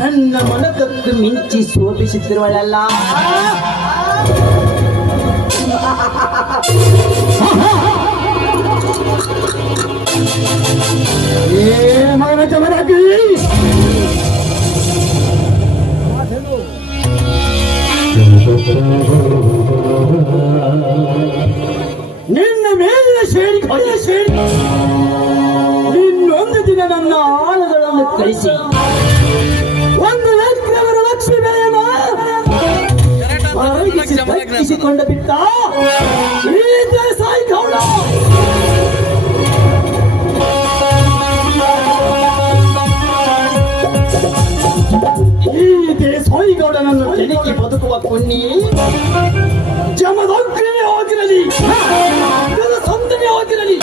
ನನ್ನ ಮನದಕ್ಕೆ ಮಿಂಚಿ ಶೋಭಿಸುತ್ತಿರುವಳಲ್ಲ. ನಿನ್ನ ಮೇಲಿನ ಸೇರಿ ನಿನ್ನೊಂದು ದಿನ ನನ್ನ ಆಳುಗಳನ್ನು ಕಳಿಸಿ ಒಂದು ವ್ಯಕ್ತಿಯವರ ಲಕ್ಷ್ಮಿ ಬೆಲೆಯನ್ನು ತಗ್ಗಿಸಿಕೊಂಡು ಬಿಟ್ಟ ಈ ದೇಸಾಯಿ ಗೌಡ. ಈ ದೇಸಾಯಿ ಗೌಡನನ್ನು ಕೆಣಕಿ ಬದುಕುವ ಪುಣ್ಯ ಜಮದಗ್ನೇ ಆಗಿರಲಿ, ಸಂದನೆ ಆಗಿರಲಿ,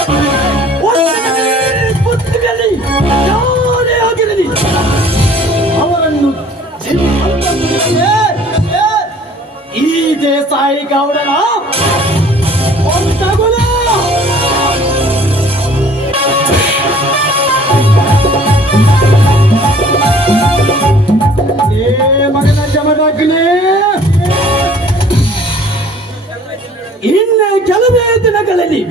ಪುತ್ರರಲ್ಲಿ ಯಾರೇ ಆಗಿರಲಿ, ಅವರನ್ನು ಈ ದೇಸಾಯಿ ಗೌಡನ ಗುಣ. ಮಗನ ಜಮದಗ್ನೇ, ಇನ್ನು ಕೆಲವೇ ದಿನಗಳಲ್ಲಿ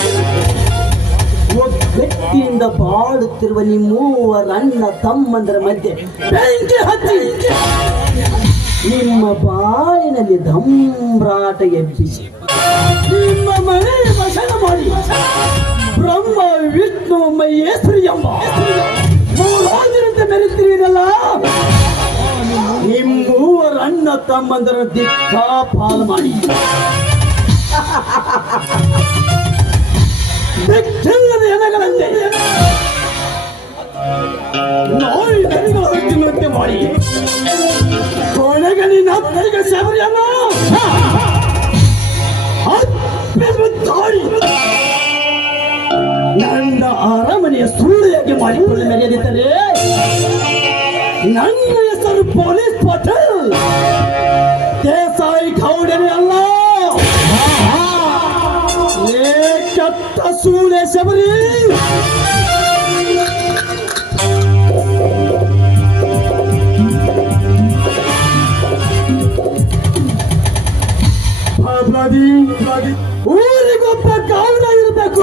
ವ್ಯಕ್ತಿಯಿಂದ ಬಾಳುತ್ತಿರುವ ನಿಮ್ಮೂವರ ಅಣ್ಣ ತಮ್ಮಂದರ ಮಧ್ಯೆ ಬೆಂಕಿ ಹಚ್ಚಿ ನಿಮ್ಮ ಬಾಳಿನಲ್ಲಿ ಧಮ್ರಾಟ ಎಬ್ಬಿಸಿ ನಿಮ್ಮ ಮನೆ ವಶನ ಮಾಡಿ ಬ್ರಹ್ಮ ವಿಷ್ಣು ಮಹೇಶ್ವರಿ ಎಂಬ ಮೂರಾದಿರಂತೆ ಮೆರೆತಿರಲ್ಲ. ನಿಮ್ಮೂವರ ಅಣ್ಣ ತಮ್ಮಂದರ ದಿಕ್ಕಾಪಾಲ ಮಾಡಿ ಬೆಕ್ಕೆಲ್ಲದ ಎಲೆಗಳಂತೆ ನಾಯಿ ನರಿಗಳ ತಿನ್ನುವಂತೆ ಮಾಡಿ ಕೊನೆಗೆ ನಿನ್ನ ಅಪ್ಪನಿಗೆ ಶಬರಿಯನ್ನ ತಾಡಿ ನನ್ನ ಅರಮನೆಯ ಸೂಳೆಯಾಗಿ ಮಾಡಿಕೊಳ್ಳಿ ಮೆರೆದಿದ್ದರೆ ನನ್ನ ಹೆಸರು ಪೊಲೀಸ್ ಪಟೇಲ್ ದೇಸಾಯಿ ಗೌಡನೇ ಅಲ್ಲ. ಕೆಟ್ಟ ಸೂಳೆ ಶಬರಿ ಊರಿಗೊಬ್ಬ ಗೌಡ ಇರಬೇಕು.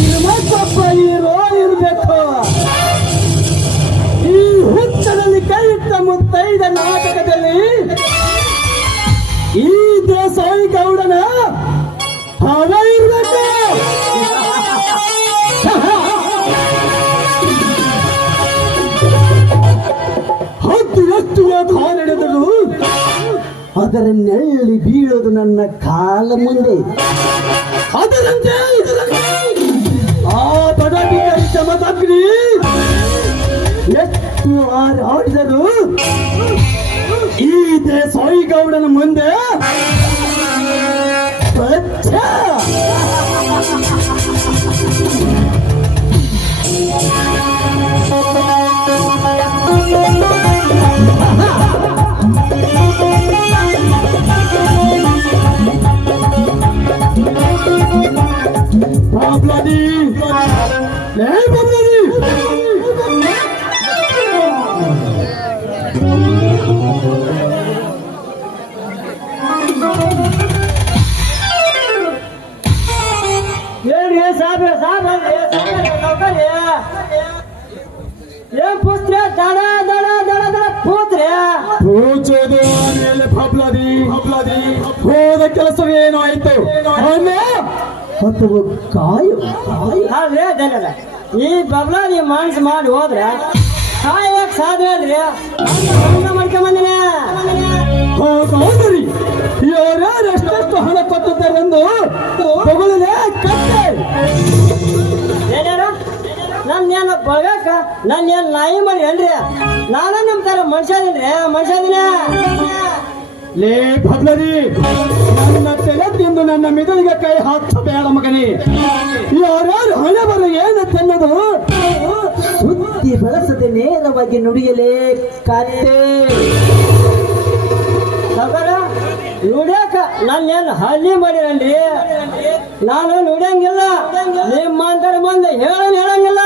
ನಿಮಗೊಬ್ಬ ಹೀರೋ ಇರಬೇಕು. ಈ ಹುಚ್ಚದಲ್ಲಿ ಕೈ ಇಟ್ಟ ಮುತ್ತೈದ ನಾಟಕದಲ್ಲಿ ಈ ದೇಸಾಯಿ ಗೌಡನ ಹಣ ಇರಬೇಕು. ಹತ್ತು ಎಷ್ಟು ಕಾಲಿಡಿದರು ಅದರ ನೆಳ್ಳಿ ಬೀಳೋದು ನನ್ನ ಕಾಲ ಮುಂದೆ. ಅದರಂತೆ ಆ ಬಡಾಟಿಕರಿ ಚಮದಾಗ್ರಿ ಎಷ್ಟು ಆಡಿದರು ಈ ದೇಸಾಯಿ ಗೌಡನ ಮುಂದೆ ಹೋದ ಕೆಲಸವೇನೋ ಆಯ್ತು ಅಥವಾ ಈ ಬಬ್ಲಾದಿ ಮನ್ಸು ಮಾಡಿ ಹೋದ್ರೆ ಕಾಯಕ್ ಸಾಧ್ಯ ಅಲ್ರಿ ಮಾಡ್ಕೊಂಬಂದಿನ. ಹೌದ್ರಿ ಯಾರ್ಯಾರು ಎಷ್ಟೆಷ್ಟು ಹಣ ಕೊಟ್ಟಿದ್ದಾರೆಂದು ತಗೊಳ್ಳಲೇ ಕಟ್ಟೆ. ನನ್ನೇನು ಬಳ್ಬೇಕ ನನ್ನೇನು ನಾಯಿ ಮಾಡಿ ಅಲ್ರಿ ನಾನ ನಿಮ್ ತರ ಮನುಷ್ಯದಿನ ಲೇ ಭದ್ರರಿ ನನ್ನ ತೆಲೆ ತಿಂದು ನನ್ನ ಮಿದುಳಿಗೆ ಕೈ ಹಾಕಬೇಡ ಮಗನೇ. ಯಾರ್ಯಾರು ಹಣೆ ಬರ ಏನು ತಿನ್ನೋದು ಸುದ್ದಿ ಬಳಸದೆ ನೇರವಾಗಿ ನುಡಿಯಲೇ ಕತ್ತೆ. ನುಡಿಯಾಕ ನನ್ನೇನು ಹಳ್ಳಿ ಮಾಡಿರಲ್ರಿ ನಾನು ನುಡಿಯಂಗಿಲ್ಲ. ನಿಮ್ಮಂತರ ಮುಂದೆ ಹೇಳಂಗಿಲ್ಲ.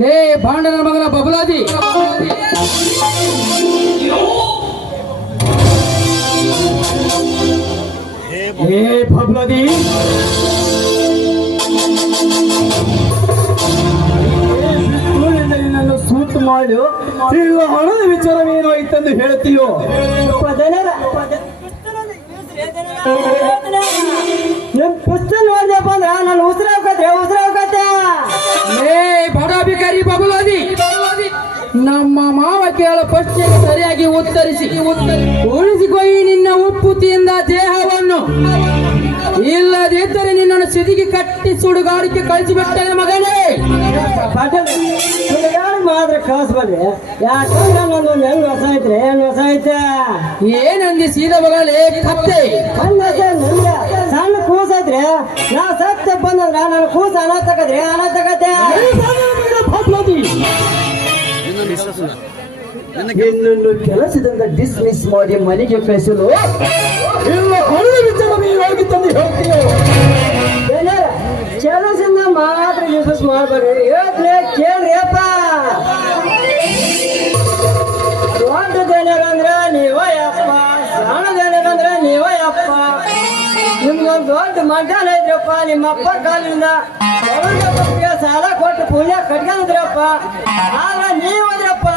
ಲೇ ಭಾಂಡನ ಮಗನ ಬಬಲಾದಿ ಹೇ ಬಬಲಾದಿ ನನ್ನ ಸೂಟ್ ಮಾಡು. ಈಗ ಹಣದ ವಿಚಾರವೇನೋ ಆಯ್ತೆಂದು ಹೇಳ್ತೀಯೋ? ನಿಮ್ ಪುಸ್ತಕ ನೋಡ್ದಪ್ಪ ಅಂದ್ರ ನಾನು ಉಸಿರು ಹೋಗತ್ತೆ ಏ ಬಡ ಬಿಕಾರಿ ಬಬಲಾದಿ ನಮ್ಮ ಮಾವ ಕೇಳ ಪ್ರಶ್ನೆಗೆ ಸರಿಯಾಗಿ ಉತ್ತರಿಸಿ ಉಳಿಸಿಕೊಯ್ ನಿನ್ನ ಉಪ್ಪು ತಿಂದ ದೇಹವನ್ನು, ಇಲ್ಲದಿದ್ದರೆ ನಿನ್ನನ್ನು ಸಿದಿಗೆ ಕಟ್ಟಿ ಸುಡುಗಾಡಿಕೆ ಕಳಿಸಿಬಿಡ್ತೇನೆ ಮಗನೇ. ಪಾಟೀಲ್ ಸುಡುಗಾಡು ಮಾತ್ರ ಕಳಿಸ್ಬೇಡ್ರಿ, ಯಾಕಂದ್ರೆ ನನ್ನೊಂದು ಹೆಂಗ್ ಹೊಸ ಐತ್ರಿ, ಹೆಂಗ್ ಹೊಸ ಐತೆ ಏನಂದಿ ಸೀದಾ ಮಗಲೇ ಕತ್ತೆ. ಹಂಗೈತೆ ನಿಮ್ಗೆ ಸಣ್ಣ ಕೂಸ ಐತ್ರಿ, ನಾ ಸತ್ತ ಬಂದಂದ್ರ ನನ್ನ ಕೂಸ ಅನಾಥಕತ್ರಿ ಅನಾಥಕತೆ. ನಿನ್ನನ್ನು ಕೆಲಸದಿಂದ ಡಿಸ್ಮಿಸ್ ಮಾಡಿ ಮನೆಗೆ ಕಳಿಸಲು ಕೆಲಸದಿಂದ ಮಾತ್ರ ಯೂಸ್ ಮಾಡ್ಬೇಡ್ರಿ, ಹೇಳ್ತೀನಿ ಕೇಳ್ರಿ ಅಪ್ಪ. ದೊಡ್ಡದೇನಂದ್ರ ನೀವಯ್ಯಪ್ಪ, ಸಣ್ಣದೇನಂದ್ರ ನೀವಯ್ಯಪ್ಪ. ನಿಮ್ಗೊಂದು ದೊಡ್ಡ ಮಧ್ಯಾಹ್ನ ಇದ್ರಪ್ಪ, ನಿಮ್ಮಪ್ಪ ಕಾಲಿಂದ ಸಾಲ ಕೊಟ್ಟು ಪುಣ್ಯ ಕಟ್ಕೊಂಡಿದ್ರಪ್ಪ. ಆದ್ರೆ ನೀವದ್ರಪ್ಪ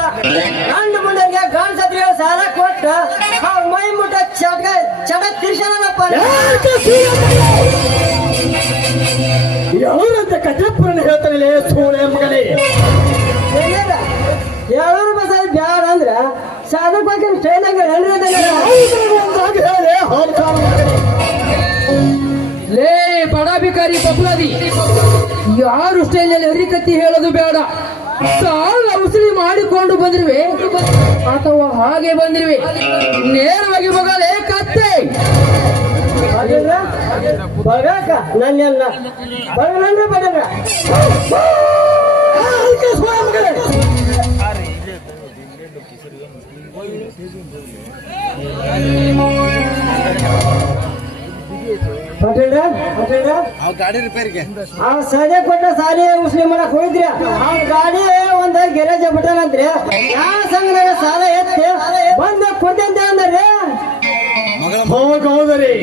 ಗಂಡು ಮುಂಡೆಗೆ ಗಂಡ್ಸತ್ರಿ ಸಾಲ ಕೊಟ್ಟು ಅವ್ರ ಮೈ ಮುಟ್ಟ ಚಡ ತಿರ್ಸನಪ್ಪ. ಯಾರಂತ ಕಥೆಪುರನ ಹೇಳ್ತಾನೆ ಸೋಳೆ ಮಗನೇ. ಎರಡು ಬಸ್ ಬ್ಯಾಡ ಅಂದ್ರ ಸಾಧಕ ಬಗ್ಗೆ ಟ್ರೈನ್ ಆಗಿ ಹೇಳಿ ಹಾಲು ಕಾಲು ಮಗನೇ. ಲೇ ಬಡ ಬಿಕಾರಿ ಬಬಲಾದಿ, ಯಾರು ಸ್ಟೈಲಲ್ಲಿ ಹರಿಕತ್ತಿ ಹೇಳೋದು ಬೇಡ. ಸಾಲ ಔಷಧಿ ಮಾಡಿಕೊಂಡು ಬಂದಿರುವೆ ಅಥವಾ ಹಾಗೆ ಬಂದಿರುವೆ, ನೇರವಾಗಿ ಮಗಲೇ ಕತ್ತೆ. ಬಗಾಕ ನನ್ನ ಬಗಲಂದ್ರೆ ಬಡಗ ಗಾಡಿ ರಿಪೇರಿಗೆ ಆ ಸದೆ ಕೊಟ್ಟ ಸಾಲಿ ಮುಸ್ಲಿಂ ಮಾಡಕ್ ಹೋಗಿದ್ರಿ, ಆ ಗಾಡಿ ಒಂದ್ ಗೆರೇಜ್ ಬಿಟ್ಟನಂತ್ರಿ. ಯಾವ ಸಂಘದಾಗ ಸಾಲ ಎತ್ತಿ ಬಂದ ಕೊಡ್ತಂತೆ ಅಂದ್ರಿ. ಹೋಗೌದರಿ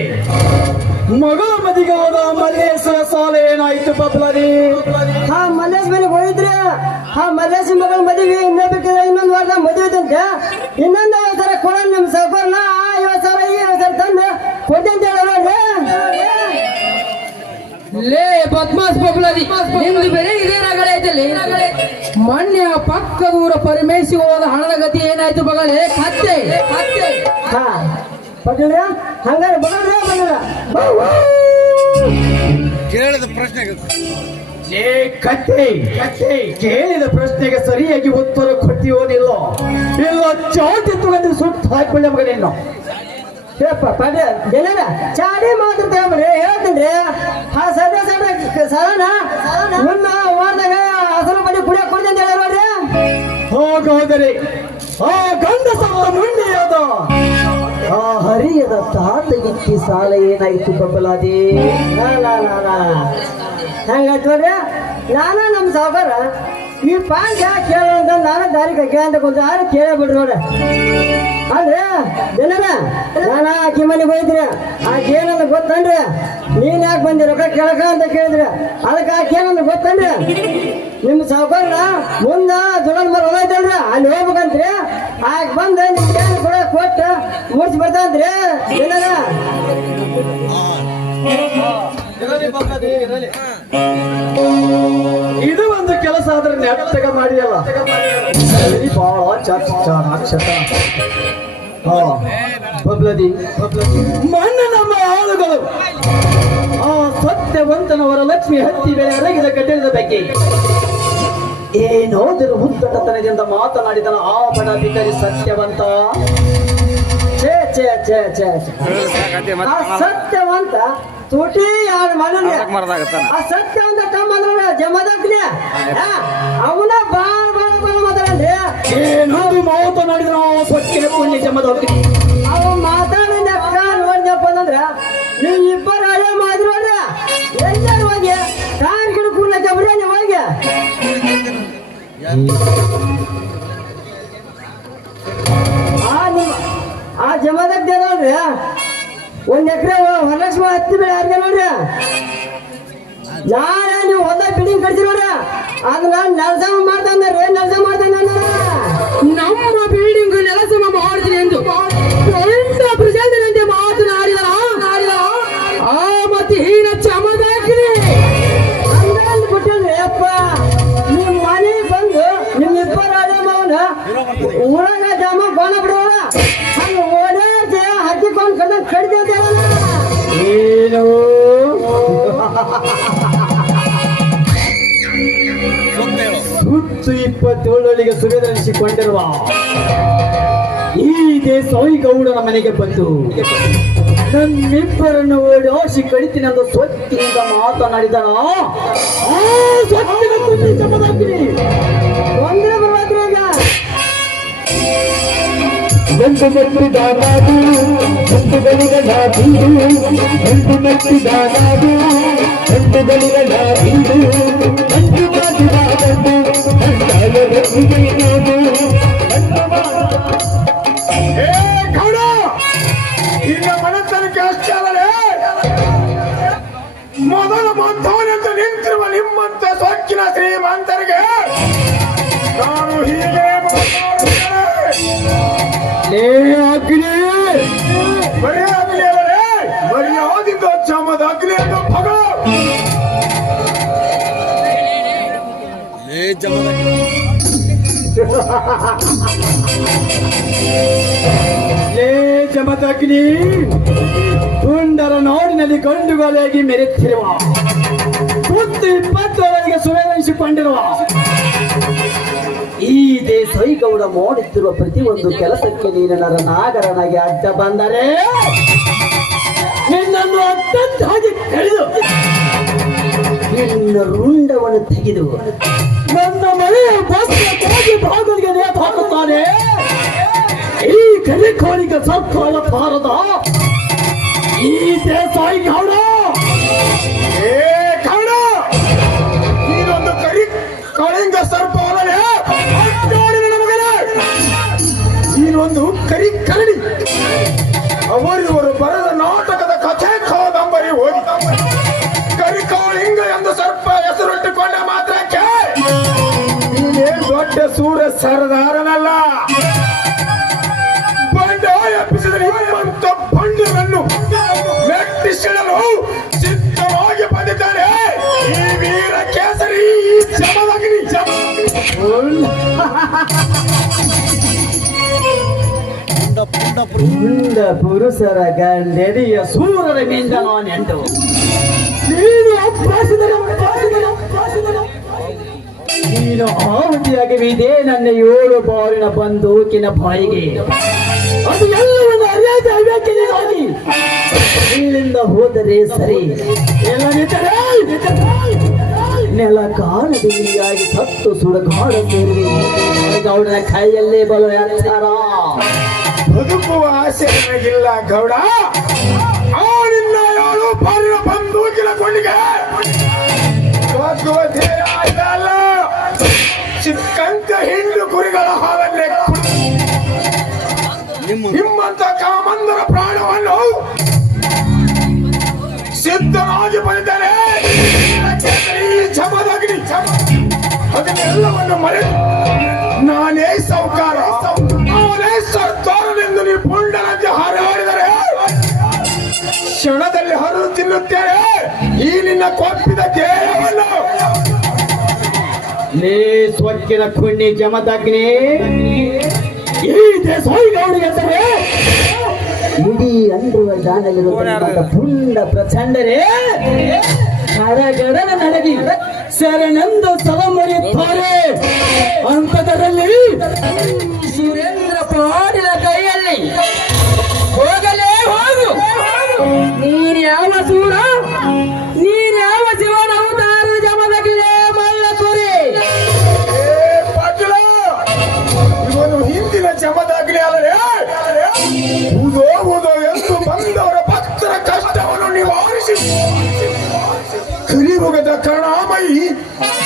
ಮಗಳ ಮದಿಗೆ ಹೋದ ಮಲ್ಲೇಶ್ವರ ಸಾಲ ಏನಾಯ್ತು ಬಬ್ಲರಿ? ಆ ಮಲ್ಲೇಶ್ ಮನೆಗೆ ಹೋಗಿದ್ರಿ, ಆ ಮಲ್ಲೇಶ್ ಮಗಳ ಮದುವೆ ಇನ್ನೇ ಬೇಕಿದ್ರೆ ಇನ್ನೊಂದು ವಾರದ ಮದುವೆ ಐತಂತೆ. ಇನ್ನೊಂದು 50,000 ಕೊಡ ನಿಮ್ ಸೌಕರ್ನ 50,000 ಈ 50,000 ತಂದು ಕೊಡ್ತಂತೆ ಹೇಳೋರಿ. ಲೇ ಬದ್ಮಾಸ್ ಬಬಲಾದಿ, ನಿಮ್ದು ಬೇರೆ ಇದೇನಾಗಲೇ ಐತಲ್ಲಿ. ಮೊನ್ನೆ ಪಕ್ಕದೂರ ಪರಮೇಶಿ ಹೋದ ಹಣದ ಗತಿ ಏನಾಯ್ತು ಮಗಳೇ ಕತ್ತೆ. ಹಾ ಪಟೇಲ ಹಂಗಾರೆ ಬಗಲ್ರೆ ಬಂದಿಲ್ಲ. ಕೇಳಿದ ಪ್ರಶ್ನೆ ಏ ಕತ್ತೆ ಕೇಳಿದ ಪ್ರಶ್ನೆಗೆ ಸರಿಯಾಗಿ ಉತ್ತರ ಕೊಟ್ಟಿಯೋದಿಲ್ಲ, ಇಲ್ಲ ಚಾಟಿ ತಗೊಂಡು ಸುಟ್ಟು ಹಾಕೊಳ್ಳಿ ಮಗನೇನು. ಹೇಪ್ಪ ಪಟೇಲ್ ಜನರ ಚಾಡಿ ಮಾತ್ರ ತಗೊಂಡ್ರಿ ಹೇಳ್ತೀನಿ. ಆ ಸದ ಸರಣ ಮುನ್ನ ವಾರದಾಗ ಹಸರು ಬಡಿ ಕುಡಿಯಕ್ ಕೊಡ್ತೀನಿ ಅಂತ ಹೇಳಿ ನೋಡ್ರಿ. ಹೋಗೌದರಿ ಆ ಗಂಡ ಸತ್ತ ಮುಂಡೆಯಾದ ಆ ಹರಿಯದ ತಾತಗಿಕ್ಕಿ ಸಾಲ ಏನಾಯ್ತು ಬಬಲಾದಿ? ಹಂಗಾಯ್ತು ನೋಡ್ರಿ. ನಾನು ನಮ್ಮ ಸಾವುಕಾರ ಈ ಪಾಂಚ ಕೇಳೋಂತ ನಾನು ದಾರಿ ಕಕ್ಕೆ ಅಂತ ಕೊಂತ ಕೇಳೇ ಬಿಡ್ರಿ ನೋಡ್ರಿ. ಅಂದ್ರೆ ಜನರ ನಾನು ಆಕಿ ಮನೆಗೆ ಹೋಯ್ತ್ರಿ, ಆಕೆ ಏನಂತ ಗೊತ್ತನ್ರಿ? ನೀನ್ ಯಾಕೆ ಬಂದಿ ರೊಕ್ಕ ಕೇಳಕ ಅಂತ ಕೇಳಿದ್ರಿ. ಅದಕ್ಕೆ ಆಕೆ ಏನಂತ ಗೊತ್ತನ್ರಿ? ನಿಮ್ಮ ಸಾವುಕಾರನ ಮುಂದ ಜೋಳದ ಮರ ಹೊಲ ಐತಲ್ರಿ, ಅಲ್ಲಿ ಹೋಗ್ಬೇಕಂತ್ರಿ. ಆಗ ಬಂದ ನಿಮ್ಗೆ ಏನು ಕೂಡ ಕೊಟ್ಟು ಮುಡ್ಸಿ ಬರ್ತಾನ್ರಿ ಜನರ. ಇದು ಒಂದು ಕೆಲಸ ಆದ್ರೆ ನೆಟ್ಟಗ ಮಾಡಿಯಲ್ಲ, ಸರಿ ಬಹಳ ಚಾಕ್ಷತ. ಬಬ್ಲದಿ ಮಣ್ಣು ನಮ್ಮ ಆಳುಗಳು ಆ ಸತ್ಯವಂತನವರ ಲಕ್ಷ್ಮಿ ಹತ್ತಿ ಬೆಳೆ ಅರಗಿದ ಕಟ್ಟಡದ ಬಗ್ಗೆ ಏನೋದರೂ ಹುತ್ತಟತನದಿಂದ ಮಾತನಾಡಿದನ ಆ ಬಡ ಬಿಕರಿ ಸತ್ಯವಂತ. ಛೇ ಛೇ ಛೇ ಛೇ ಛೇ. ಆ ಸತ್ಯವಂತ ತುಟಿ ಯಾರು ಮಾಡಲ್ಲ. ಆ ಸತ್ಯವಂತ ತಮ್ಮ ಅಂದ್ರೆ ಜಮದಗ್ನಿ ಅವನ ಬಾಳ ಮಾತಾಡಂದ್ರೆ ಏನದು ಮಾತನಾಡಿದನ ಆ ಸತ್ಯ ಪುಣ್ಯ ಜಮದ ಅವ ಮಾತಾಡಿದ ಅಕ್ಕ ನೋಡಿದಪ್ಪ ಅಂತಂದ್ರ ನೀವು ಇಬ್ಬರು ಹಳೆ ಮಾಡಿದ್ರು ನೋಡ್ರಿ. ಎಲ್ಲರೂ ಹೋಗಿ ಕಾರ್ ಗಿಡ ಕೂಡ್ಲಕ್ಕ ಬಿಡ್ರಿ ನೀವು ಹೋಗಿ. ಆ ಜಮದಗ್ನಿ ನೋಡ್ರಿ, 1 ಎಕರೆ ವರಲಕ್ಷ್ಮಿ ಹತ್ತಿ ಬೆಳೆ ಯಾರಿಗೆ ನೋಡ್ರಿ. ನಾಳೆ ನೀವು ಹೊಲ ಬಿಲ್ಡಿಂಗ್ ಕಟ್ಸಿ ನೋಡ್ರಿ, ಅದು ನಾನು ನರಸಮ ಮಾಡ್ತಾನೆ ನರಸ ಮಾಡ್ತಾನೆ. ನಮ್ಮ ಬಿಲ್ಡಿಂಗ್ ನೆಲಸಮ ಮಾಡ್ತೀನಿ ಎಂದು ದೊಡ್ಡ ಪ್ರಜಾಂತರಂತೆ ಮಾತನಾಡಿದ ಸುತ್ತು 27 ಸುವೇದನಿಸಿಕೊಂಡಿರುವ ಈ ದೇಸಾಯಿ ಗೌಡನ ಮನೆಗೆ ಬಂದು ನಮ್ಮಿಬ್ಬರನ್ನು ಓಡಿಸಿ ಕಡಿತಿನೆಂದು ಸ್ವತ್ತಿನಿಂದ ಮಾತನಾಡಿದ ಆ ಸ್ವತ್ತಿನ ಕುಂದಿ ಜಮದಗ್ನಿ ತೊಂದರೆ ಬರ್ಬೇಕ್ರಿ ಈಗ ಒಂದು ಮೆಟ್ಟಿದಾನಾದು ಒಂದು ಬಲಿಗಳ ಬೀಡು ಒಂದು ಮೆಟ್ಟಿದಾನಾದು ಒಂದು ಬಲಿಗಳ ಬೀಡು ಒಂದು ಮಾತಿನಾದದ್ದು ಈಗ ಮನಸ್ಸನಿಗೆ ಅಷ್ಟೇ ಅಲ್ಲೇ ಮೊದಲು ಮಂಥವನೆಂದು ನಿಂತಿರುವ ನಿಮ್ಮಂತ ಸೊಕ್ಕಿನ ಶ್ರೀಮಂತರಿಗೆ ನಾನು ಹೀಗೆ ಬರೀ ಅಗ್ನಿ ಅಲ್ಲೇ ಮರ್ಯಾದಿಂದ ಚಮದ ಅಗ್ನಿ ಎಂದು ಭಗ ಲೇ ಜಮದಗ್ನಿ ತುಂಡರ ನಾಡಿನಲ್ಲಿ ಗಂಡುಗಳಾಗಿ ಮೆರೆತಿರುವ ಸುತ್ತು 27 ಸುವೇದನಿಸಿಕೊಂಡಿರುವ ಈ ದೇಸಾಯಿ ಗೌಡ ಮಾಡುತ್ತಿರುವ ಪ್ರತಿಯೊಂದು ಕೆಲಸಕ್ಕೆ ನೀನು ನರನಾಗರನಾಗಿ ಅಡ್ಡ ಬಂದರೆ ನಿನ್ನನ್ನು ಅತ್ತಂತ ಹಾಗೆ ಕಳೆದು ನಿನ್ನ ರುಂಡವನ್ನು ತೆಗೆದು ನನ್ನ ಮನೆಯ ಬಸ್ಗೆ ಭಾಗಗಳಿಗೆ ನೇತು ಹಾಕುತ್ತಾನೆ ಈ ಕಲಿಕೋಳಿಗೆ ಸರ್ಕಾರ ಭಾರದ ಈ ದೇಸಾಯಿ ಗೌಡ ಏ ಕೌಡ ನೀನೊಂದು ಕಳಿಂಗ ಸರ್ಪ ಅಲ್ಲೇ ನಮಗಲೇ ನೀನೊಂದು ಕರಿ ಕರಡಿ ಅವರಿವರು ಬರೆದ ನಾಟಕದ ಕಥೆ ಕಾದಂಬರಿ ಓದಿ ಕರಿಕಾಳಿಂಗ ಎಂದು ಸರ್ಪ ಹೆಸರಿಟ್ಟುಕೊಂಡ ಮಾತ್ರಕ್ಕೆ ನೀನೇನ್ ದೊಡ್ಡ ಸೂರ ಸರದಾರನಲ್ಲ ಬಂಡ ಎಬ್ಬಿಸಿದ ನಿಮ್ಮಂತ ಬಂಡರನ್ನು ಮೆಟ್ಟಿಸಿಡಲು ಸಿದ್ಧವಾಗಿ ಬಂದಿದ್ದಾರೆ ಈ ವೀರ ಕೇಸರಿ ಈ ಜಮದಗ್ನಿ ಮುಂದ ಪುರುಷರ ಗಂಡೆರಿಯ ಸೂರರ ಮಿಂದ ನಾನೆಂದು ನೀನು ನೀನು ಆಹುತಿಯಾಗವಿದೆ ನನ್ನ 7 ಬಾರಿನ ಬಂದೂಕಿನ ಬಾಯಿಗೆ ಅದು ಎಲ್ಲವನ್ನು ಅರಿಯಾದ ಅವ್ಯಾಖ್ಯಾನಾಗಿ ಇಲ್ಲಿಂದ ಹೋದರೆ ಸರಿ ಎಲ್ಲದಿದ್ದರೆ ನೆಲ ಕಾಣದಿಯಾಗಿ ಸತ್ತು ಸುಡಗಾಡ ಸೇರಿ ಗೌಡನ ಕೈಯಲ್ಲೇ ಬಲು ಎತ್ತರ ಬದುಕುವ ಆಸೆ ನನಗಿಲ್ಲ ಗೌಡ ಆ ನಿನ್ನ 7 ಬಾರಿನ ಬಂದೂಕಿನ ಕೊಂಡಿಗೆ ಅಲ್ಲ ಚಿಕ್ಕಂತ ಹಿಂಡು ಕುರಿಗಳ ಹಾಲನ್ನೇ ನಿಮ್ಮಂತ ಕಾಮಂದರ ಪ್ರಾಣವನ್ನು ಸಿದ್ಧರಾಗಿ ಬಂದಿದ್ದಾರೆ ಈ ಜಮದಗ್ನಿ ಅದನ್ನೆಲ್ಲವನ್ನು ಮರೆತು ನಾನೇ ಸೌಕಾರ ಅವನೇ ಸರ್ದಾರನೆಂದು ನೀವು ಪುಂಡನಂತೆ ಹಾರಾಡಿದರೆ ಕ್ಷಣದಲ್ಲಿ ಹರಿದು ತಿನ್ನುತ್ತೇನೆ ಈ ನಿನ್ನ ಕೊಪ್ಪಿದ ದೇಹವನ್ನು ಲೇ ಸ್ವಚ್ಛನ ಕುಣ್ಣಿ ಜಮದಗ್ನಿ ಈ ದೇಸಾಯಿ ಗೌಡಿಗೆ ಅಂತಾರೆ ಇಡೀ ಅಂಡುವ ಜಾನಲ್ಲಿರುವ ಪುಂಡ ಪ್ರಚಂಡರೇ ಕರಗಡನ ನಡಗಿ ಶರಣೆಂದು ಸಲಮರಿದ್ದಾರೆ ಅಂತದಲ್ಲಿ ಸುರೇಂದ್ರ ಪಾಡಿನ ಕೈಯಲ್ಲಿ ಹೋಗಲೇ ಹೋಗು ನೀನ್ ಯಾವ ಸೂರ ನೀನ್ ಯಾವ ಜೀವನ ಅವತಾರ ಜಮದಗ್ನಿ ಮಲ್ಲ ಕುರಿ ಪಾಟೀಲ ಇವನು ಹಿಂದಿನ ಜಮದಗ್ನಿ ಅಲ್ಲೇ ಊದೋ ಊದೋ ಎಂದು ಬಂದವರ ಭಕ್ತರ ಕಷ್ಟವನ್ನು ನಿವಾರಿಸಿ ಕಲಿಯುಗದ ಕರುಣಾಮಯಿ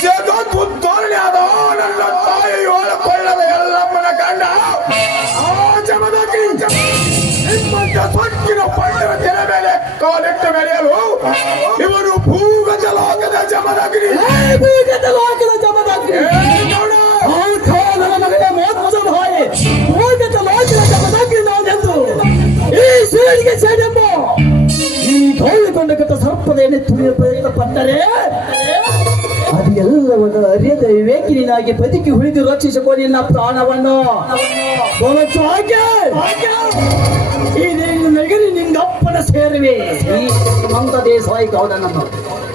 ಜಗದ್ಧಾರಣೆಯಾದ ನನ್ನ ತಾಯಿಯು ಕೊಳ್ಳದ ಎಲ್ಲಮ್ಮನ ಕಂಡ ಆ ಜಮದಗ್ನಿ ನಿಮ್ಮಂತ ಸ್ವಚ್ಛಿನ ಪಂಡರ ತೆರೆ ಮೇಲೆ ಕಾಲಿಟ್ಟ ಮೆರೆಯಲು ಇವನು ಭೂಗತ ಲೋಕದ ಜಮದಗ್ನಿ ಭೂಗತ ಲೋಕದ ಜಮದಗ್ನಿ ಭೂಗತ ಲೋಕದ ಜಮದಗ್ನಿ ನಾನೆಂದು ಈ ಶಿವನಿಗೆ ಸೇನೆಂಬ ಈ ಗೌಳಿಕೊಂಡ ಗತ ಸರ್ಪದ ಎಣ್ಣೆ ತುಳಿಯ ಪ್ರಯತ್ನ ಪಟ್ಟರೆ ಅದು ಎಲ್ಲವನ್ನು ಅರಿಯದ ವಿವೇಕಿನಾಗಿ ಬದುಕಿ ಉಳಿದು ರಕ್ಷಿಸಿಕೊ ನಿನ್ನ ಪ್ರಾಣವನ್ನು ಇದೇನು ನಗರಿ ನಿಂಗಪ್ಪನ ಸೇರುವೆ ಈ ಮಂತ ದೇಸಾಯಿ ಗೌಡನನ್ನು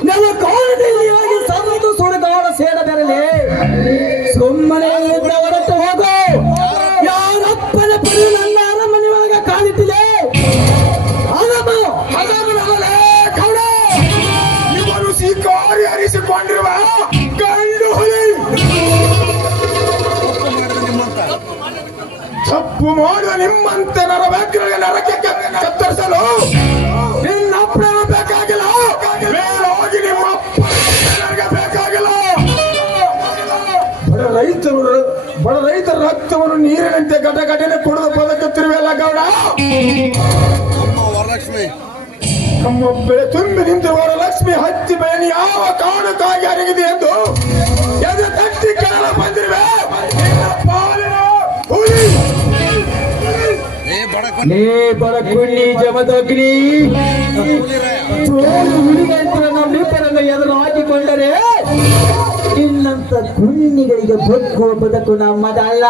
ನೆಲ ಕಾರಣದಲ್ಲಿ ಸದ್ದು ಸುಡುಗಾಡ ಸೇಡ ಬೆರಲೆ ಸುಮ್ಮ ಮನೆಯಿಂದ ಹೊರಟು ಹೋಗು. ಯಾರಪ್ಪನ ಪರಿ ನನ್ನ ಅರಮನೆ ಒಳಗ ಕಾಲಿಟ್ಟಿದೆ ಇವನು ಶಿಕಾರಿ ಹರಿಸಿಕೊಂಡಿರುವ ಗಂಡು ಹುಲಿ. ತಪ್ಪು ಮಾಡುವ ನಿಮ್ಮಂತೆ ನರವ್ಯಾಘ್ರಗಳಿಗೆ ನರಕ್ಕೆ ಕತ್ತರಿಸಲು ನಿನ್ನ ಅಪ್ಪನ ಬೇಕಾಗಿಲ್ಲ. ಮೇಲೆ ಹೋಗಿ ನಿಮ್ಮ ಅಪ್ಪನಿಗೆ ಬೇಕಾಗಿಲ್ಲ. ಬಡ ರೈತರ ರಕ್ತವನ್ನು ನೀರಿನಂತೆ ಗಟಗಟನೆ ಕುಡಿದು ಬದುಕುತ್ತಿರುವೆಲ್ಲ ಗೌಡ. ನಮ್ಮ ಬೆಳೆ ತುಂಬಿ ನಿಂತಿರುವ ವರಲಕ್ಷ್ಮಿ ಹತ್ತಿ ಬೆಳೆಯನ್ನು ಯಾವ ಕಾರಣಕ್ಕಾಗಿ ಅರಗಿದೆ ಎಂದು ಎದೆ ತಟ್ಟಿ ಕೇಳ ಬಂದಿರುವೆ. ನಿನ್ನ ಪಾಲಿನ ಹುಲಿ. ಲೇ ಬಡಕುಣ್ಣಿ ಜಮದಗ್ನಿ, ಚೋಳು ಹುಡುಗಂತರ ನಮ್ಮಿಬ್ಬರನ್ನು ಎದುರು ಹಾಕಿಕೊಂಡರೆ ಇನ್ನಂತ ಕುಣ್ಣಿಗಳಿಗೆ ಬದುಕುವ ಬದುಕು ನಮ್ಮದಲ್ಲ.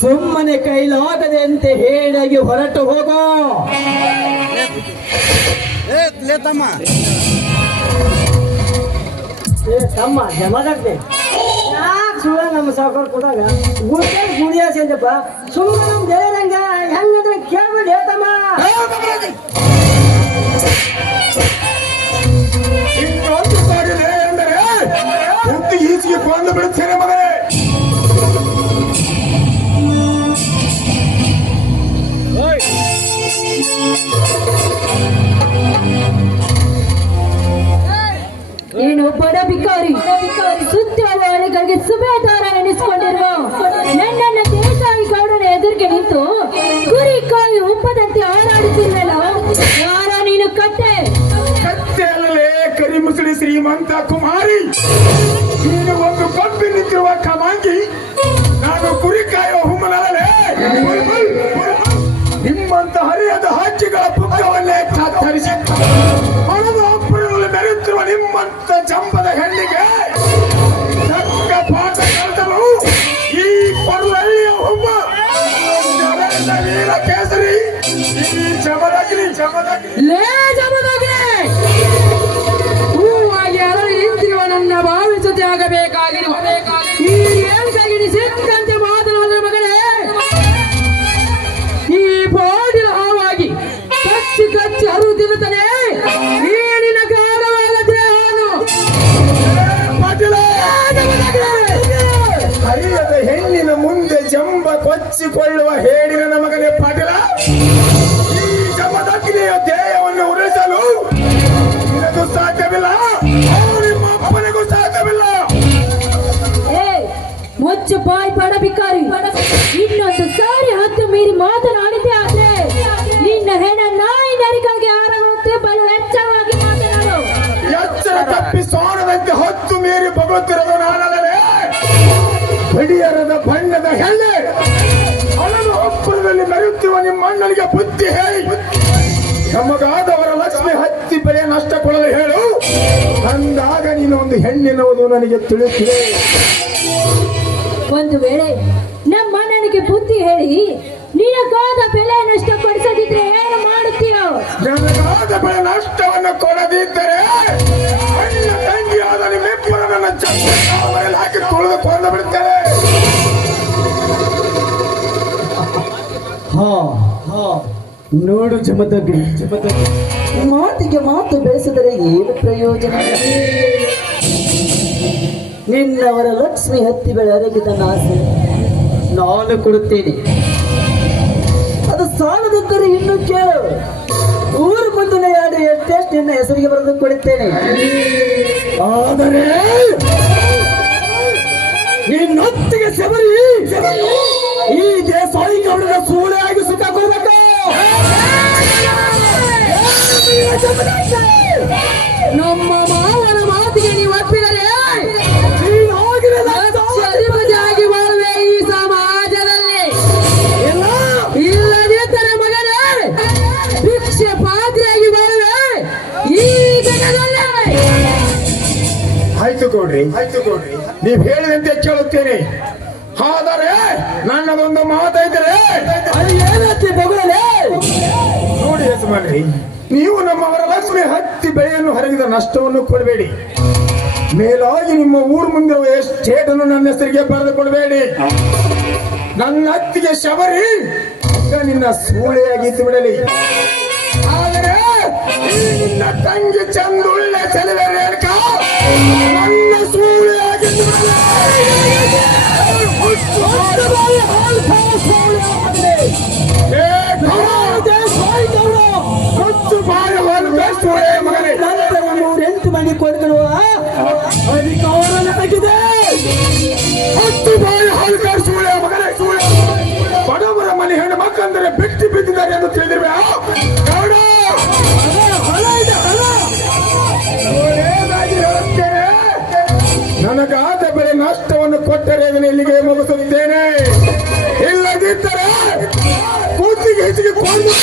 ಸುಮ್ಮನೆ ಕೈಲಾಗದೆ ಅಂತ ಹೇಳಾಗಿ ಹೊರಟು ಹೋಗೋ. ತಮ್ಮ ಜಮದಾಗ್ದೆ ಯಾಕೆ ಸುಳ್ಳ ನಮ್ಮ ಸಾವುಕಾರ ಕೊಡಾಗ ಗುಡಿಯಾಸಿ ಅಂತಪ್ಪ. ಸುಮ್ಮನೆ ನಮ್ ದೇವರಂಗ ಹೆಂಗಂದ್ರೆ ಕೇಳ್ಬಿಡಿ ತಮ್ಮ. ಇನ್ನೊಂದು ಸಾಗಿದೆ ಎಂದರೆ ಹುಟ್ಟಿ ಈಚೆಗೆ ಕೊಂದು ಬಿಡುತ್ತೇನೆ ಮಗನೇ. ಏನು ಬಡ ಬಿಕಾರಿ ಸುತ್ತೋಲೆಗಳಿಗೆ ಸುಬೇದಾರ ಎನಿಸಿಕೊಂಡಿರುವ ನನ್ನನ್ನ ದೇಸಾಯಿ ಗೌಡನ ಎದುರಿಗೆ ನಿಂತು ಕುರಿ ಕಾಯಿ ಉಪ್ಪದಂತೆ ಹಾರಾಡುತ್ತಿರುವಲ್ಲ. ಯಾರ ನೀನು ಕಟ್ಟೆ? ಕತ್ತೆ ಅಲ್ಲೇ ಕರಿ ಮುಸುಳಿ ಶ್ರೀಮಂತ ಕುಮಾರಿ. ನೀನು ಒಂದು ಕಪ್ಪಿ ನಿಂತಿರುವ ಕಮಾಂಗಿ. ನಾನು ಕುರಿ ಕಾಯುವ ಹುಮ್ಮನಲ್ಲೇ. ನಿಮ್ಮಂತ ಹರಿಯದ ಹಕ್ಕಿಗಳ ಪುಕ್ಕವನ್ನೇ ಕತ್ತರಿಸಿ ಹಣದ ಅಪ್ಪನಲ್ಲಿ ಮೆರೆಯುತ್ತಿರುವ ನಿಮ್ಮಂತ ಚಂಪದ ಹೆಣ್ಣಿಗೆ ತಕ್ಕ ಪಾಠ ಕಲಿಸಲು ಈ ಕೊರಳಳ್ಳಿಯ ಹುಮ್ಮ ವೀರ ಕೇಸರಿ ಈ ಜಮದಗ್ನಿ. ಲೇ ಜಮದಗ್ನಿ, ಹೂವಾಗಿ ಅರಳಿ ನಿಂತಿರುವ ನನ್ನ ಭಾವಿಸುತ್ತೆ ಆಗಬೇಕಾಗಿರುವ ಈ ಏಳ್ಕಾಗಿನಿ ಸಿಕ್ಕಂತೆ ಮಾತನಾಡಿದ ಮಗಳೇ, ಈ ಬಾಡಿನ ಹಾವಾಗಿ ಕಚ್ಚಿ ಕಚ್ಚಿ ಹರಿಯುತ್ತಿರುತ್ತಾನೆ ಈ ನಿನ್ನ ಗಾಢವಾದ ದೇಹವನ್ನು. ಹರಿಯದ ಹೆಣ್ಣಿನ ಮುಂದೆ ಜಂಬ ಕೊಚ್ಚಿಕೊಳ್ಳುವ ಹೇಳಿನ ನಮಗನೇ ಪಾಟೀಲ. ಈ ಜಮದಗ್ನಿಯ ದೇಹವನ್ನು ಉಳಿಸಲು ನಿನಗೂ ಸಾಧ್ಯವಿಲ್ಲ, ನಿಮ್ಮ ಅಪ್ಪನಿಗೂ ಸಾಧ್ಯವಿಲ್ಲ. ಮುಚ್ಚು ಬಾಯ್ ಬಡ ಬಿಕಾರಿ. ಇನ್ನೊಂದು ಸಾರಿ ಹತ್ತು ಮೀರಿ ಮಾತನಾಡಿದ್ದೆ ಆದ್ರೆ ನಿನ್ನ ಹೆಣ ನಾಯಿ ನರಿಗಾಗಿ ಆರಾಗುತ್ತೆ. ಬಲು ಹೆಚ್ಚವಾಗಿ ಮಾತನಾಡು. ಎಚ್ಚರ ತಪ್ಪಿ ಸೋಣದಂತೆ ಹೊತ್ತು ಮೀರಿ ಬಗುತ್ತಿರೋದು ನಾನಲ್ಲವೇ? ಬಡಿಯರದ ಬಣ್ಣದ ಹೆಣ್ಣೆ, ಅವನು ಒಪ್ಪರದಲ್ಲಿ ಮೆರೆಯುತ್ತಿರುವ ನಿಮ್ಮ ಅಣ್ಣನಿಗೆ ಬುದ್ಧಿ ಹೇಳಿ ನಮಗಾದವರ ಲಕ್ಷ್ಮಿ ಹತ್ತಿ ಬೆಲೆ ನಷ್ಟ ಕೊಡಲು ಹೇಳು. ಅಂದಾಗ ನೀನು ಒಂದು ಹೆಣ್ಣೆನ್ನುವುದು ನನಗೆ ತಿಳಿಸಿದೆ. ಒಂದು ವೇಳೆ ನಮ್ಮ ಅಣ್ಣನಿಗೆ ಬುದ್ಧಿ ಹೇಳಿ ನಿನಗಾದ ಬೆಲೆ ನಷ್ಟಪಡಿಸದಿದ್ರೆ ಏನು ಮಾಡುತ್ತೀಯೋ? ನನಗಾದ ಬೆಳೆ ನಷ್ಟವನ್ನು ಕೊಡದಿದ್ದರೆ ಅಣ್ಣ ತಂಗಿಯಾದ ನಿಮ್ಮಿಬ್ಬರ ನನ್ನ ಚಪ್ಪಲಿ ಹಾಕಿ ತುಳಿದು ಕೊಂದು ಬಿಡುತ್ತೇನೆ. ನೋಡು ಜಮದಗ್ನಿ, ಮಾತಿಗೆ ಮಾತು ಬೆಳೆಸಿದರೆ ಏನು ಪ್ರಯೋಜನ? ನಿನ್ನವರ ಲಕ್ಷ್ಮಿ ಹತ್ತಿ ಬೆಳೆ ಅರಗಿದ ಆಸೆ ನಾನು ಕೊಡುತ್ತೇನೆ. ಅದು ಸಾಲದಿದ್ದರೆ ಇನ್ನು ಕೇಳು. ಊರು ಮುಂದಿನ ಯಾರು ಎಷ್ಟೆಷ್ಟು ನಿನ್ನ ಹೆಸರಿಗೆ ಬರೆದು ಕೊಡುತ್ತೇನೆ. ಆದರೆ ನಿನ್ನೊತ್ತಿಗೆ ಸಬರಿ ಈ ದೇಸಾಯಿ ಗೌಡನ ಸೂಳೆ ಆಗಿ ಸುಖ ಕೊಡಬೇಕು. ನಮ್ಮ ಮಾವನ ಮಾತಿಗೆ ನೀವು ಒಪ್ಪಿದರೆ ಅಧಿಪತಿಯಾಗಿ ಬಾಳುವೆ ಈ ಸಮಾಜದಲ್ಲಿ. ಇಲ್ಲದಿದ್ದರೆ ಮಗನೇ ಭಿಕ್ಷೆ ಪಾತ್ರೆಯಾಗಿ ಬಾಳುವೆ ಈ ಜಗದಲ್ಲಿ. ಆಯ್ತು ಗೌಡ್ರಿ, ನೀವು ಹೇಳಿದಂತೆ ಕೇಳುತ್ತೇನೆ. ಆದರೆ ನನ್ನದೊಂದು ಮಾತೈದರೆ ನೋಡಿ ಯಜಮಾನ್ರಿ, ನೀವು ನಮ್ಮವರ ಲಕ್ಷ್ಮಿ ಹತ್ತಿ ಬೆಳೆಯನ್ನು ಹರಗಿದ ನಷ್ಟವನ್ನು ಕೊಡಬೇಡಿ. ಮೇಲಾಗಿ ನಿಮ್ಮ ಊರು ಮುಂದೆ ಎಸ್ಟೇಟ್ ಅನ್ನು ನನ್ನ ಹೆಸರಿಗೆ ಬರೆದು ಕೊಡಬೇಡಿ. ನನ್ನ ಅತ್ತಿಗೆ ಶಬರಿ ಈಗ ನಿನ್ನ ಸೂಳೆಯಾಗಿದ್ದು ಬಿಡಲಿ. ಆದರೆ ಈ ನಿನ್ನ ತಂಗಿ ಚಂದುಳ್ಳ ಚೆಲುವೆ ರೇಣುಕಾ ನನ್ನ ಸೂಳೆಯಾಗಿದ್ದು ಬಿಡಲಿ. ಏ ಮುತ್ತು ಬಾಯ ಸೂಳೆ ಮಗನೇ, ನಂತರ 8 ಮಂದಿ ಕೊಡುವ ಅಧಿಕಾರ ನನಗಿದೆ. ಹತ್ತು ಬಾಯಿ ಹಾಲು ಕಾರಿಸುವ ಮಗನೇ ಸೂಳೆ. ಬಡವರ ಮನೆ ಹೆಣ್ಣು ಮಕ್ಕಂದರೆ ಬಿಟ್ಟು ಬಿದ್ದಿದ್ದಾರೆ ಎಂದು ತಿಳಿದಿರುವೆ. ನನಗಾದ ಬೆಲೆ ನಷ್ಟವನ್ನು ಕೊಟ್ಟರೆ ಅದನ್ನು ಇಲ್ಲಿಗೆ ಮುಗಿಸುತ್ತೇನೆ. ಇಲ್ಲದಿದ್ದರೆ ಕೂತಿಗೆ ಹೆಚ್ಚಿಗೆ ಕೊಂಡು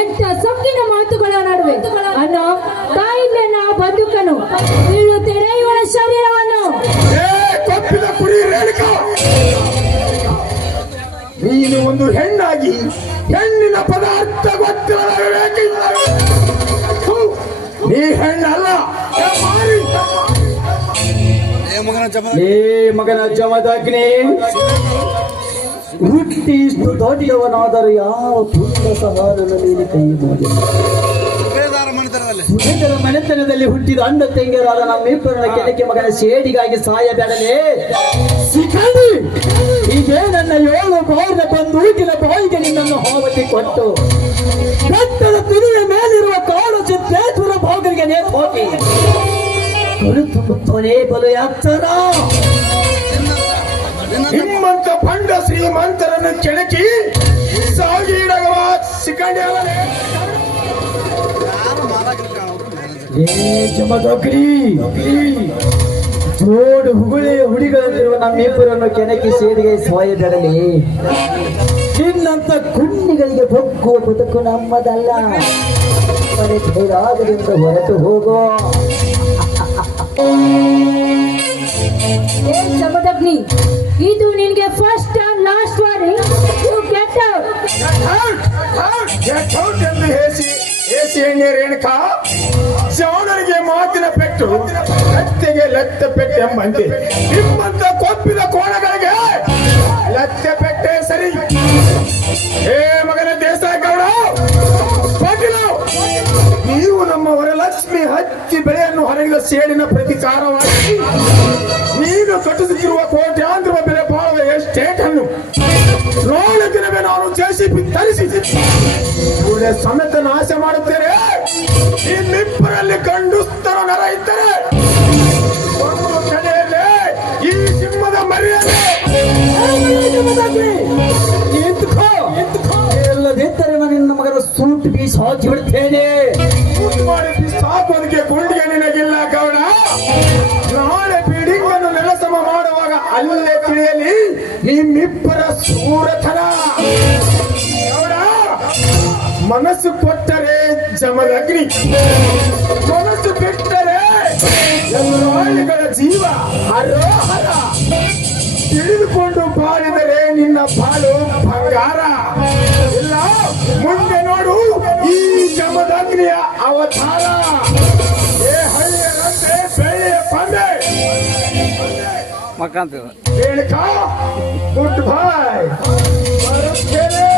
ಎಂತ ಸೊಕ್ಕಿನ ಮಾತುಗಳ ನಡುವೆ ಅನ್ನ ತಾಯಿನ ಬದುಕನು ಬೀಳುತ್ತೇನೆ ಇವಳ ಶರೀರವನ್ನು. ತಪ್ಪಿದ ಕುರಿ ರೇಣುಕಾ, ನೀನು ಒಂದು ಹೆಣ್ಣಾಗಿ ಹೆಣ್ಣಿನ ಪದಾರ್ಥ ಗೊತ್ತಿರಬೇಕು. ನೀ ಹೆಣ್ಣಲ್ಲ. ಏ ಮಗನ ಜಮದಗ್ನಿ, ಹುಟ್ಟಿ ಇಷ್ಟು ದೊಡ್ಡವನಾದರೂ ಯಾವ ಪುಟ್ಟ ಸಹಾರನ ನೀನು ಕೈ ಮಾಡಿಲ್ಲ. ಸುಖಕರ ಮನೆತನದಲ್ಲಿ ಹುಟ್ಟಿದ ಅಣ್ಣ ತಂಗಿಯರಾದ ನಮ್ಮಿಬ್ಬರನ್ನ ಕೆಳಕ್ಕೆ ಮಗನ ಸೇಡಿಗಾಗಿ ಸಾಯಬೇಡಲೇ. ಸಿಕ್ಕಂಡಿ ಹೀಗೆ ನನ್ನ 7 ಬಾಯಿನ ಬಂದೂಕಿನ ಬಾಯಿಗೆ ನಿನ್ನನ್ನು ಹಾವತಿ ಕೊಟ್ಟು ಬೆಟ್ಟದ ತುದಿಯ ಮೇಲಿರುವ ಕಾಡು ಸಿದ್ದೇಶ್ವರ ಭೋಗರಿಗೆ ನೇತು ಹೋಗಿ ಕೊನೆ ಬಲು ಎತ್ತರ. ನಿಮ್ಮಂತ ಪಂಡ ಶ್ರೀಮಂತರನ್ನು ಕೆಣಕಿ ಸಾಗಿಡಗವ ಸಿಕ್ಕಂಡವನೇ. ಜಮದಗ್ನಿ, ಜೋಡು ಹುಡಿಗಳಂತಿರುವ ನಮ್ಮಿಬ್ಬರನ್ನು ಕೆಣಕಿ ಸೇಡಿಗೆ ಸಾಯಬೇಡಲಿ. ನಿನ್ನಂತ ಕುಣ್ಣಿಗಳಿಗೆ ಬೊಕ್ಕುವ ಬದುಕು ನಮ್ಮದಲ್ಲ. ಮನೆ ಧೈರ್ಯದಿಂದ ಹೊರಟು ಹೋಗೋ. ಜಮದಗ್ನಿ, ಇದು ನಿನ್ಗೆ first and last warning. You get out. ಎಂದು ಹೇಸಿ ಎಣ್ಣೆ ರೇಣುಕಾ, ಜಾಣರಿಗೆ ಮಾತಿನ ಪೆಟ್ಟು ಕತ್ತೆಗೆ ಲತ್ತ ಪೆಟ್ಟು ಎಂಬಂತೆ ನಿಮ್ಮಂತ ಕೊಪ್ಪಿದ ಕೋಣಗಳಿಗೆ ಲತ್ತೆ ಪೆಟ್ಟೆ ಸರಿ. ಏ ಮಗನ ದೇಸಾಯಿ ಗೌಡ ಪಾಟೀಲ, ನೀವು ನಮ್ಮ ವರಲಕ್ಷ್ಮಿ ಹತ್ತಿ ಬೆಳೆಯನ್ನು ಹೊರಗಿದ ಸೇಡಿನ ಪ್ರತಿಕಾರವಾಗಿ ನೀನು ಕಟ್ಟಿಸುತ್ತಿರುವ ಕೋಟ್ಯಾಂತರ ಬೆಲೆ ಬಾಳುವ ಎಸ್ಟೇಟ್ ಅನ್ನು 4 ದಿನವೇ ನಾನು ಜೆಸಿಬಿ ತರಿಸಿ ಸಮೇತ ನಾಶ ಮಾಡುತ್ತೇನೆ. ನಿಮ್ಮಿಬ್ಬರಲ್ಲಿ ಗಂಡುಸ್ತರ ನರ ಇದ್ದರೆ ಒಂದು ಕಡೆಯಲ್ಲಿ ಈ ಸಿಂಹದ ಮರಿಯಲ್ಲಿ ಎಲ್ಲದಿದ್ದರೆ ನಿನ್ನ ಮಗನ ಸೂಟ್ ಬೀಸ್ ಹಾಕಿ ಬಿಡ್ತೇನೆ. ಮಾಡಿ ಸಾಕೋದಕ್ಕೆ ಗುಂಡಿಗೆ ನಿನಗಿಲ್ಲ ಗೌಡ. ನಾಳೆ ಬಿಲ್ಡಿಂಗ್ ಅನ್ನು ನೆಲಸಮ ಮಾಡುವಾಗ ಅಲ್ಲೇ ತಿಳಿಯಲಿ ನಿಮ್ಮಿಬ್ಬರ ಸೂರತನ. ಗೌಡ, ಮನಸ್ಸು ಕೊಟ್ಟರೆ ಜಮದಗ್ನಿ, ಮನಸ್ಸು ಬಿಟ್ಟರೆ ಎಲ್ಲರ ಜೀವ ಹರೋಹರ. ತಿಳಿದುಕೊಂಡು ಬಾಳಿದರೆ ನಿನ್ನ ಬಾಳು ಬಂಗಾರ. ಇಲ್ಲ ಮುಂದೆ ನೋಡು ಈ ಜಮದಗ್ನಿಯ ಅವತಾರ. ಏ ಹಳ್ಳಿಯರಂತೆ ಬೆಳ್ಳಿಯ ಪಂದೆ ರೇಣುಕಾ, ಗುಡ್ ಬಾಯ್. ಬರುತ್ತೇನೆ.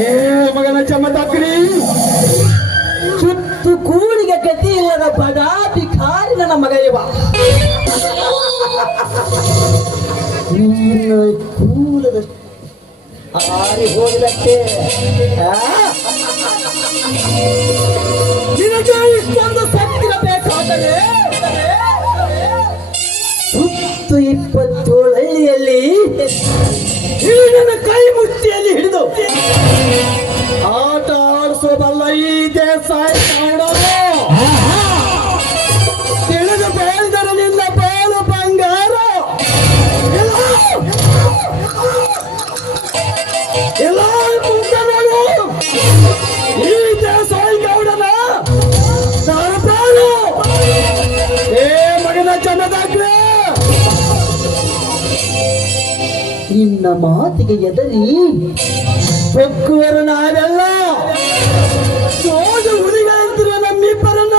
ಏ ಮಗನ ಜಮದಗ್ನಿ, ಸುತ್ತು ಕೂಳಿಗೆ ಗತಿ ಇಲ್ಲದ ಬಡ ಭಿಕಾರಿ ನನ್ನ ಮಗ ಇವ. ನಿನ್ನ ಕೂಲದ ಹಾರಿ ಹೋಗಲಕ್ಕೆ ನಿನಗೆ ಇಷ್ಟೊಂದು ಸತ್ತಿರಬೇಕಾದರೆ ಸುತ್ತು 27 ಹಳ್ಳಿಯಲ್ಲಿ ಈ ನನ್ನ ಕೈ ಮುಷ್ಟಿಯಲ್ಲಿ ಹಿಡಿದು ಆಟ ಆಡಿಸೋದಲ್ಲ ಈ ದೇಸಾಯಿ ಕಾಡ. ತಿಳಿದು ಬೆಳೆದರೆ ನಿನ್ನ ಬಾಳು ಬಂಗಾರ. ಎಲ್ಲ ಮುಂದಗಳು ಈ ದೇಸಾಯಿ ಗೌಡನ ದರ್ಬಾರು. ಏ ಮಗನ ಜಮದಗ್ನಿ, ಮಾತಿಗೆ ಎದರಿ ಹೊಕ್ಕುವರು ನಾವೆಲ್ಲ ಸೋಜು ಹುಲಿಗಳಂತಿರುವ ನಮ್ಮಿಬ್ಬರನ್ನ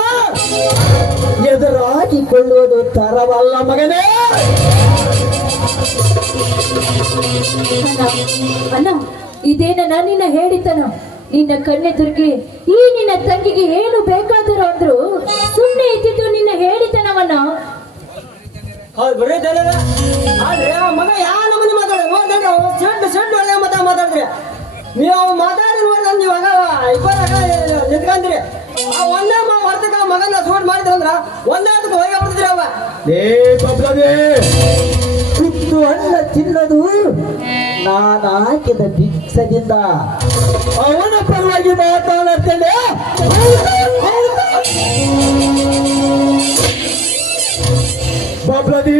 ಎದುರಾಗಿಕೊಳ್ಳುವುದು ತರವಲ್ಲ ಮಗನೇ. ಅಣ್ಣ ಇದೇನ ನಿನ್ನ ಹೇಳಿತನ ನಿನ್ನ ಕಣ್ಣೆದುರಿಗೆ ಈ ನಿನ್ನ ತಂಗಿಗೆ ಏನು ಬೇಕಾದರೂ ಅಂದ್ರು ಸುಮ್ಮನೆ ಇದ್ದಿದ್ದು ನಿನ್ನ ಹೇಳಿತನವನ್ನ. ಹೌದು ಬಿಡ್ರಿ ಜನರ. ಆದ್ರೆ ಆ ಮಗ ಯಾವ ನಮ್ಮನೆ ಮಾತಾಡ ಸೆಂಡ್ ಒಳ್ಳೆ ಮಾತಾಡಿದ್ರಿ ನೀವು ಮಾತಾಡಿ ನೋಡಿ ಇವಾಗ ಇಬ್ಬರಾಗ ನಿಂತ್ಕೊಂಡ್ರಿ. ಆ ಒಂದೇ ವರ್ತಕ ಮಗನ ಸೂಟ್ ಮಾಡಿದ್ರಂದ್ರ ಒಂದೇ ಅದಕ್ಕೆ ಹೋಗಿ ಬಿಡ್ತಿದ್ರಿ ಅವ. ಲೇ ಬಬ್ಲವೇ, ಕುತ್ತು ಅನ್ನ ತಿನ್ನದು ನಾನು ಹಾಕಿದ ಭಿಕ್ಷದಿಂದ ಅವನ ಪರವಾಗಿ ಮಾತಾಡುತ್ತೇನೆ. ಬಬ್ಲದಿ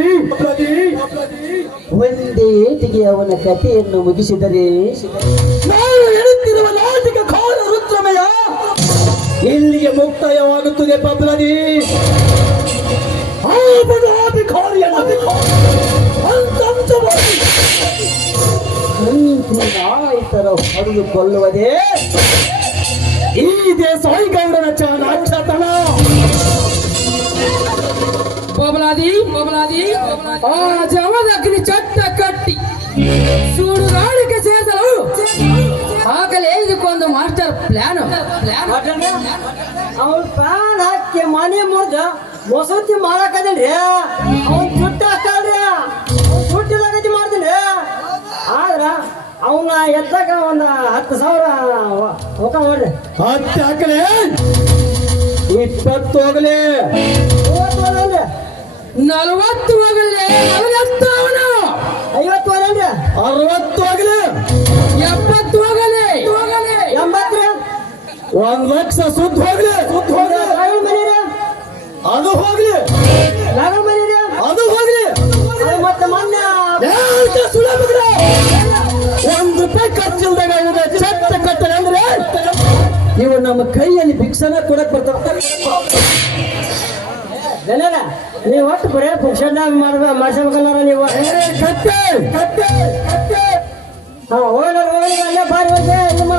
ಒಂದೇ ಏಟಿಗೆ ಅವನ ಕಥೆಯನ್ನು ಮುಗಿಸಿದರೆ ನಾನು ಹೇಳುತ್ತಿರುವ ನಾಟಕ ಖಾರ ರುದ್ರಮಯ ಇಲ್ಲಿಗೆ ಮುಕ್ತಾಯವಾಗುತ್ತದೆ. ಬಬ್ಲದಿ ನಾಯಿತರ ಹೊಡೆದುಕೊಳ್ಳುವುದೇ ಈ ದೇಸಾಯಿಗೌಡನ ಚಾಣಾಕ್ಷತನ. ಬಬಲಾದಿ ಆ ಜಮದಗ್ನಿ ಚಟ್ಟ ಕಟ್ಟಿ ಸುಡುಗಾಡಿಗೆ ಸೇರಿಸಲು ಆಗಲೇ ಇದಕ್ಕೊಂದು ಮಾಸ್ಟರ್ ಪ್ಲಾನ್. ಅವ್ನ ಪ್ಯಾನ್ ಹಾಕಿ ಮನೆ ಮುರ್ದ ವಸತಿ ಮಾಡಕದಲ್ರಿ. ಅವ್ನ ಸುಟ್ಟ ಹಾಕಲ್ರಿ, ಸುಟ್ಟಿದಾಗತಿ ಮಾಡ್ತೀನಿ. ಆದ್ರ ಅವನ ಎತ್ತಾಗ ಒಂದ 10,000 ಹೋಗ ನೋಡ್ರಿ. 10 ಹಾಕಲೆ 20 ಹೋಗಲಿ 30 ಹೋಗಲ್ರಿ, 40 ಹೋಗಲಿ, 50 ಹೋಗಲಿ, 60 ಹೋಗಲಿ, 70 ಹೋಗಲಿ, 80 1,00,000 ಸುದ್ದ ಹೋಗ್ಲಿ ಅದು ಹೋಗ್ಲಿ ಅದು ಹೋಗ್ಲಿ. ಮತ್ತೆ ಮೊನ್ನೆ ₹1 ಖರ್ಚಿಲ್ದಾಗ ಚಟ್ಟ ಕಟ್ಟಲೆ ಅಂದ್ರೆ ಇವು ನಮ್ಮ ಕೈಯಲ್ಲಿ ಭಿಕ್ಷನ ಕೊಡಕ್ ಬರ್ತಾವ. ಜನರ ನೀವು ಒಟ್ಟು ಬರೇ ಪುಕ್ಷಣ ಮಾಡ್ಸಬೇಕಲ್ಲ ನೀವು. ಕಟ್ಟೆ ಹೋಗಿ ಅಲ್ಲೇ ಬಾರಿ ನಿಮ್ಮ